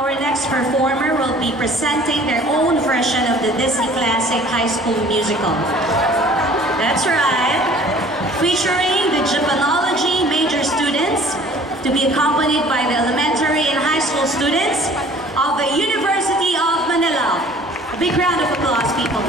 Our next performer will be presenting their own version of the Disney classic High School Musical. That's right, featuring the Japanology major students to be accompanied by the elementary and high school students of the University of Manila. A big round of applause, people.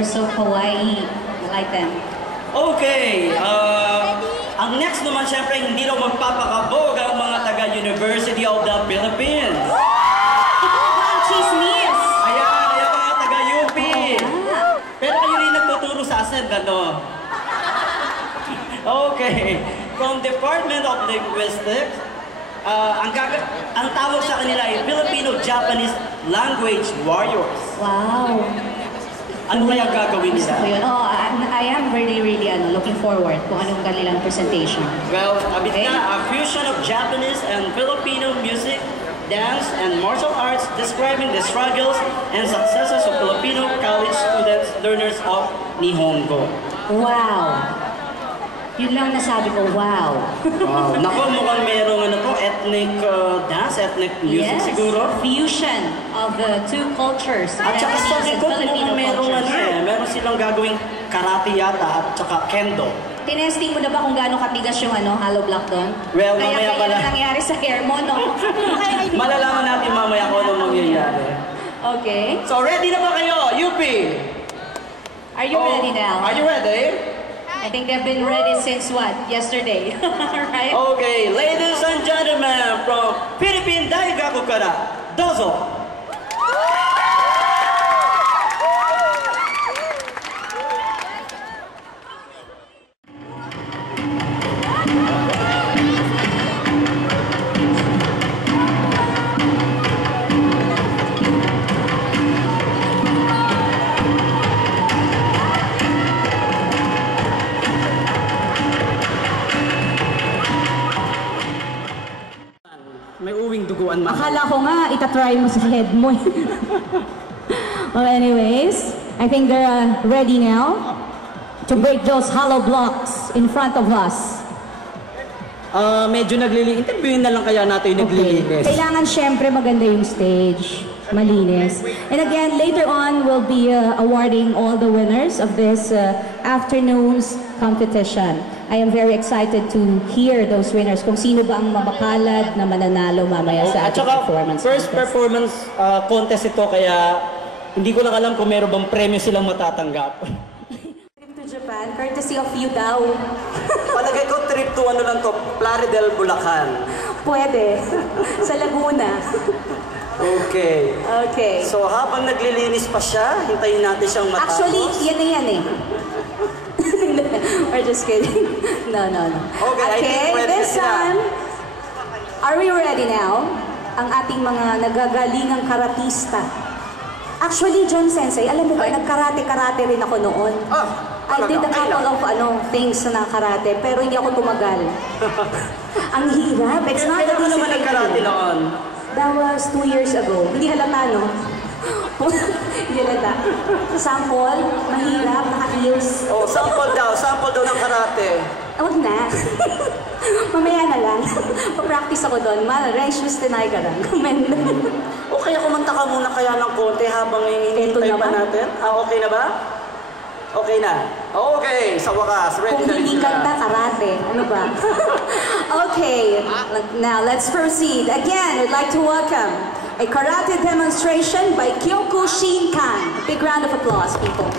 So kawaii. I like them. Okay. Ang next naman, syempre, hindi raw magpapakabog ang mga taga-University of the Philippines. Chismis! Ayan mga taga-UP. Pero kayo rin nagtuturo sa ASED, ano? Okay. From Department of Linguistics, ang tawag sa kanila ay Filipino-Japanese Language Warriors. Wow! Ano kaya gagawin nila? Oh, I am really looking forward kung anong kanilang presentation. Well, a fusion of Japanese and Filipino music, dance, and martial arts describing the struggles and successes of Filipino college students, learners of Nihongo. Wow! Yun lang nasabi ko, wow! Wow! Naku, mukhang merong ethnic dance, ethnic music siguro. Fusion of the two cultures, at saka sa likod mukhang meron silang gagawing karate yata at saka kendo. Tinesting mo na ba kung gaano katigas yung hollow block doon? Well, mamaya pala. Kaya nangyari sa hair mo, no? Malalaman natin mamaya kung anong mangyayari. Okay. So, ready na ba kayo, UP? Are you ready now? Are you ready? I think they've been ready since what? Yesterday. Right? Okay, ladies and gentlemen, from Philippine Daigaku kara, dozo! May uwing duguan man. Akala ko nga, itatry mo sa head mo. Well, anyways, I think they're ready now to break those hollow blocks in front of us. Medyo interviewin na lang kaya natin yung naglilinis. Kailangan syempre maganda yung stage. Malinis. And again, later on, we'll be awarding all the winners of this afternoon's competition. I am very excited to hear those winners, kung sino ba ang mabakalad na mananalo mamaya sa ating performance first contest. performance contest ito, kaya hindi ko lang alam kung meron bang premyo silang matatanggap. Trip to Japan, courtesy of you daw. Palagay ko trip to ano lang to, Plaridel, Bulacan. Pwede. Sa Laguna. Okay. Okay. So habang naglilinis pa siya, hintayin natin siyang matapos. Actually, yan na yan eh. We're just kidding. No. Okay, I think ready this na sila. time, are we ready now? Ang ating mga nagagalingang karatista. Actually, John Sensei, alam mo ba, nagkarate-karate rin ako noon. I did a couple of things na karate, pero hindi ako tumagal. Ang hirap. It's not Kailan ka naman easy nagkarate thing. noon? That was 2 years ago. Hindi halata, no? Hindi halata. Sample, mahirap, naka-heels. Oh, sample daw ng karate. Huwag na. Mamaya na lang. Pa-practice ako doon. Range Miss Tinay ka lang. O kaya kumanta ka muna kaya ng konti habang hinihintay pa natin? Okay na ba? Okay na. Okay, sa wakas. Ready Kung na rin hindi sila. kanta, karate. Ano ba? Okay, now let's proceed. Again, we'd like to welcome a karate demonstration by Kyoku Shinkan. Big round of applause, people.